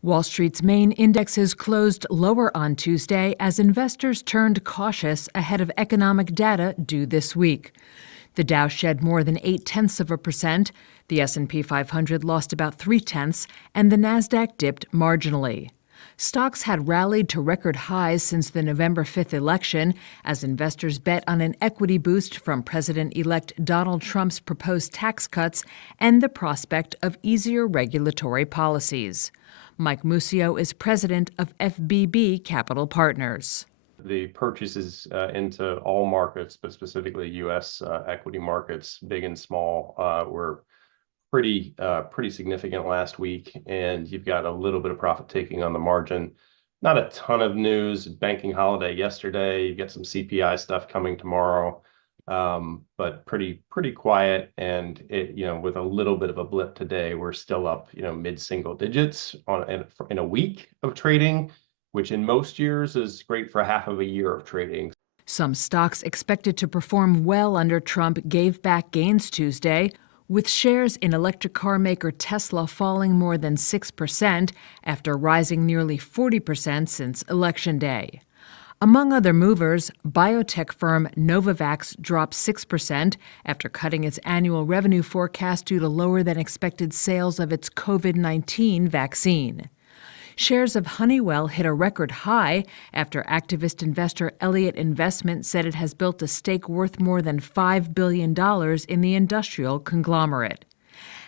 Wall Street's main indexes closed lower on Tuesday as investors turned cautious ahead of economic data due this week. The Dow shed more than 0.8%, the S&P 500 lost about 0.3%, and the Nasdaq dipped marginally. Stocks had rallied to record highs since the November 5th election as investors bet on an equity boost from President-elect Donald Trump's proposed tax cuts and the prospect of easier regulatory policies. Mike Muscio is president of FBB Capital Partners. The purchases into all markets, but specifically U.S. Equity markets, big and small, were pretty significant last week, and you've got a little bit of profit taking on the margin. Not a ton of news. Banking holiday yesterday. You've got some CPI stuff coming tomorrow, but pretty quiet. And with a little bit of a blip today, we're still up mid-single digits in a week of trading, which in most years is great for half of a year of trading. Some stocks expected to perform well under Trump gave back gains Tuesday, with shares in electric car maker Tesla falling more than 6% after rising nearly 40% since Election Day. Among other movers, biotech firm Novavax dropped 6% after cutting its annual revenue forecast due to lower than expected sales of its COVID-19 vaccine. Shares of Honeywell hit a record high after activist investor Elliott Investment said it has built a stake worth more than $5 billion in the industrial conglomerate.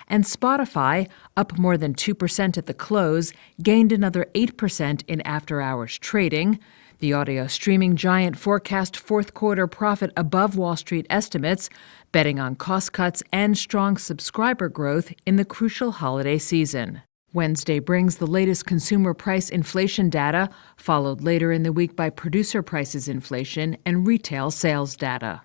And Spotify, up more than 2% at the close, gained another 8% in after-hours trading. The audio streaming giant forecast fourth-quarter profit above Wall Street estimates, betting on cost cuts and strong subscriber growth in the crucial holiday season. Wednesday brings the latest consumer price inflation data, followed later in the week by producer prices inflation and retail sales data.